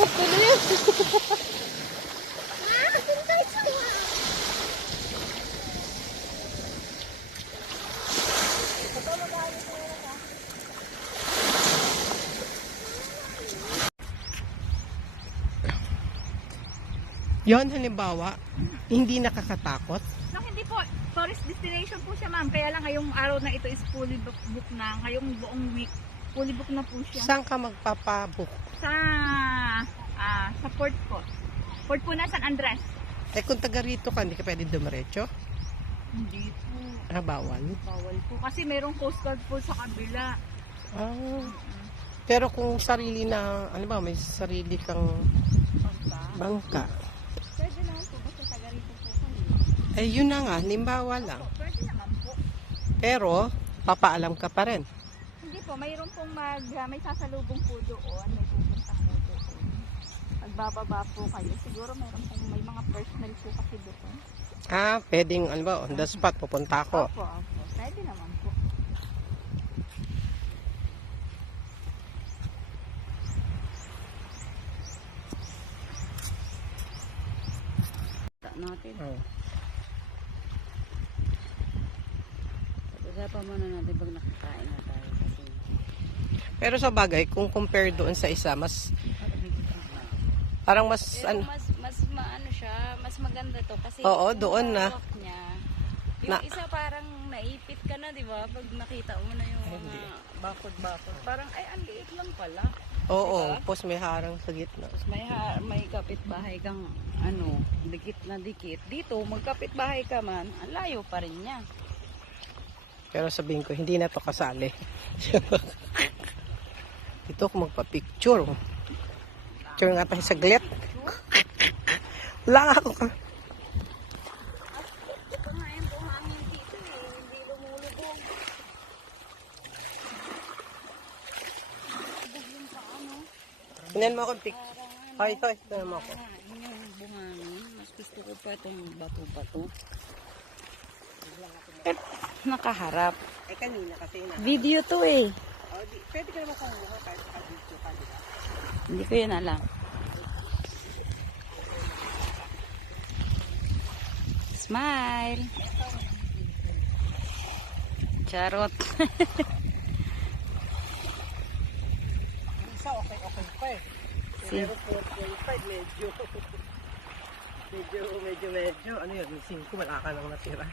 Ano yan? Yon halimbawa, hindi nakakatakot. No, hindi po. Tourist destination po siya, ma'am. Kaya lang ngayong araw na ito is fully book na. Ngayong buong week, fully book na po siya. Saan ka magpapabook? Sa port po. Port po na San Andres. Eh kung taga rito ka, hindi ka pwede dumiretso? Hindi po. Bawal. Bawal po. Kasi merong coast guard po sa kabila. Ah. Pero kung sarili na, ano ba, may sarili kang bangka. Pwede naman po. Basta taga rito po kayo. Eh yun na nga, halimbawa lang. Pwede naman po. Pero, papaalam ka pa rin. Hindi po. Mayroon pong may sasalubong po doon. May pupunta po doon. Magbababa po kayo. Siguro mayroon pong may mga personal po kasi doon. Ah, pwedeng, ano ba, on the spot, pupunta ako. Opo. Pwede naman po. Natin. Oh. Usapan muna natin pag nakakain na tayo. Kasi Pero sa bagay, kung compare doon sa isa, mas, parang mas, pero ano, mas maano siya, mas maganda to kasi Oo, yung doon na. hawak niya, yung Na- isa parang naipit ka na, di ba? Pag nakita mo na yung Ay, mga hindi. bakod-bakod, parang ay ang liit lang pala. oo, Diba? pos may harang sa gitna. Tapos may kapitbahay kang ano, dikit na dikit. Dito, magkapitbahay ka man, ang layo pa rin niya. Pero sabihin ko, hindi na to kasali. Dito ako magpa-picture. Picture nga tayo saglit. Wala nga ako. Ito nga yung buhangin dito eh, hindi lumulubog. Bugin pa ano. Tingnan mo akong picture. Hoy, hoy, tingnan mo ako. Yun yung buhangin. Mas gusto ko pa itong bato-bato. Nakaharap. Eh kanina kasi na. Video to eh. Oh, pwede ka naman kumuha kahit ka-video ka, di ba? Hindi ko yun alam. Smile. Charot. Isa, okay pa eh. Pero 4.5, medyo, ano yun, 5, wala ka lang natira.